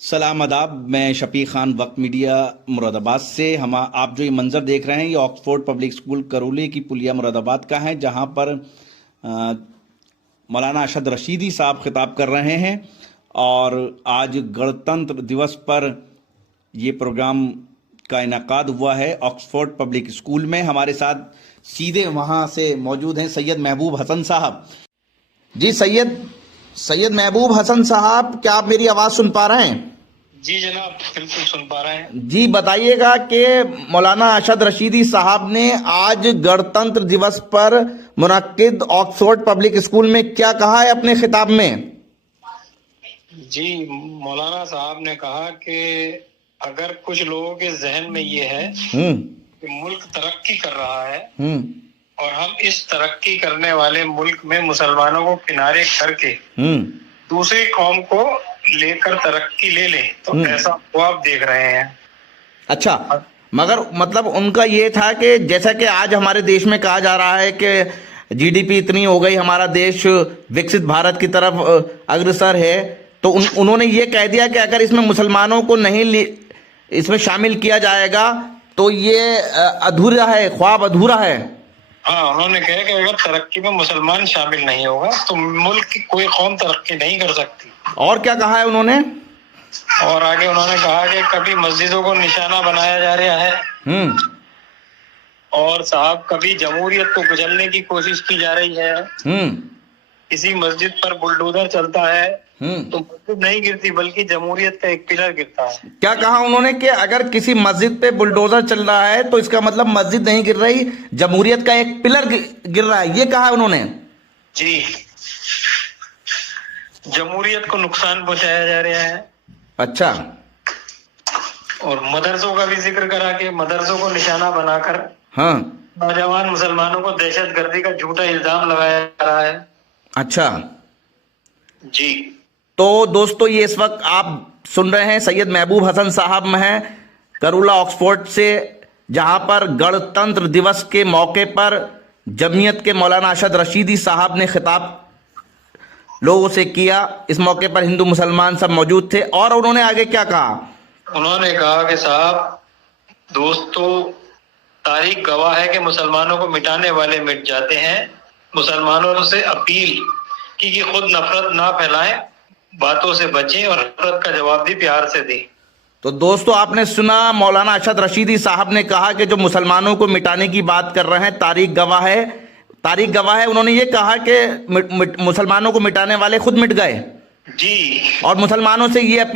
सलाम आदाब। मैं शफीक खान, वक्त मीडिया मुरादाबाद से। आप जो ये मंजर देख रहे हैं, ये ऑक्सफोर्ड पब्लिक स्कूल करोली की पुलिया मुरादाबाद का है, जहां पर मौलाना अरशद रशीदी साहब खिताब कर रहे हैं। और आज गणतंत्र दिवस पर ये प्रोग्राम का इनेकाद हुआ है ऑक्सफोर्ड पब्लिक स्कूल में। हमारे साथ सीधे वहां से मौजूद हैं सैयद महबूब हसन साहब। जी सैयद महबूब हसन साहब, क्या आप मेरी आवाज सुन पा रहे हैं? जी जनाब, बिल्कुल सुन पा रहे हैं। जी बताइएगा कि मौलाना अरशद रशीदी साहब ने आज गणतंत्र दिवस पर मुनक्किद ऑक्सफोर्ड पब्लिक स्कूल में क्या कहा है अपने खिताब में? जी, मौलाना साहब ने कहा कि अगर कुछ लोगों के जहन में ये है कि मुल्क तरक्की कर रहा है और हम इस तरक्की करने वाले मुल्क में मुसलमानों को किनारे करके दूसरी कौम को लेकर तरक्की ले लें, तो ऐसा ख्वाब देख रहे हैं। अच्छा, मगर मतलब उनका ये था कि जैसा कि आज हमारे देश में कहा जा रहा है कि जीडीपी इतनी हो गई, हमारा देश विकसित भारत की तरफ अग्रसर है, तो उन्होंने ये कह दिया कि अगर इसमें मुसलमानों को नहीं इसमें शामिल किया जाएगा तो ये अधूरा है, ख्वाब अधूरा है। हाँ, उन्होंने कहा कि अगर तरक्की में मुसलमान शामिल नहीं होगा तो मुल्क की कोई कौम तरक्की नहीं कर सकती। और क्या कहा है उन्होंने? और आगे उन्होंने कहा कि कभी मस्जिदों को निशाना बनाया जा रहा है और साहब कभी जमहूरियत को कुचलने की कोशिश की जा रही है। किसी मस्जिद पर बुलडोजर चलता है तो मस्जिद नहीं गिरती बल्कि जमहूरियत का एक पिलर गिरता है। क्या कहा उन्होंने कि अगर किसी मस्जिद पे बुलडोजर चल रहा है तो इसका मतलब मस्जिद नहीं गिर रही, जमहूरियत का एक पिलर गिर रहा है, ये कहा उन्होंने। जी, जमहूरियत को नुकसान पहुंचाया जा रहा है। अच्छा, और मदरसों का भी जिक्र करा कि मदरसों को निशाना बनाकर नौजवान मुसलमानों को दहशतगर्दी का झूठा इल्जाम लगाया जा रहा है। अच्छा जी, तो दोस्तों ये इस वक्त आप सुन रहे हैं सैयद महबूब हसन साहब में हैं करोला ऑक्सफोर्ड से, जहां पर गणतंत्र दिवस के मौके पर जमीयत के मौलाना अरशद रशीदी साहब ने खिताब लोगों से किया। इस मौके पर हिंदू मुसलमान सब मौजूद थे। और उन्होंने आगे क्या कहा? उन्होंने कहा कि साहब दोस्तों, तारीख गवाह है कि मुसलमानों को मिटाने वाले मिट जाते हैं। मुसलमानों से अपील कि खुद नफरत ना फैलाएं, बातों से बचें और नफरत का जवाब भी प्यार से दें। तो दोस्तों आपने सुना, मौलाना अरशद रशीदी साहब ने कहा कि जो मुसलमानों को मिटाने की बात कर रहे हैं तारीख गवाह है, तारीख गवाह है। उन्होंने ये कहा कि मुसलमानों को मिटाने वाले खुद मिट गए। जी, और मुसलमानों से ये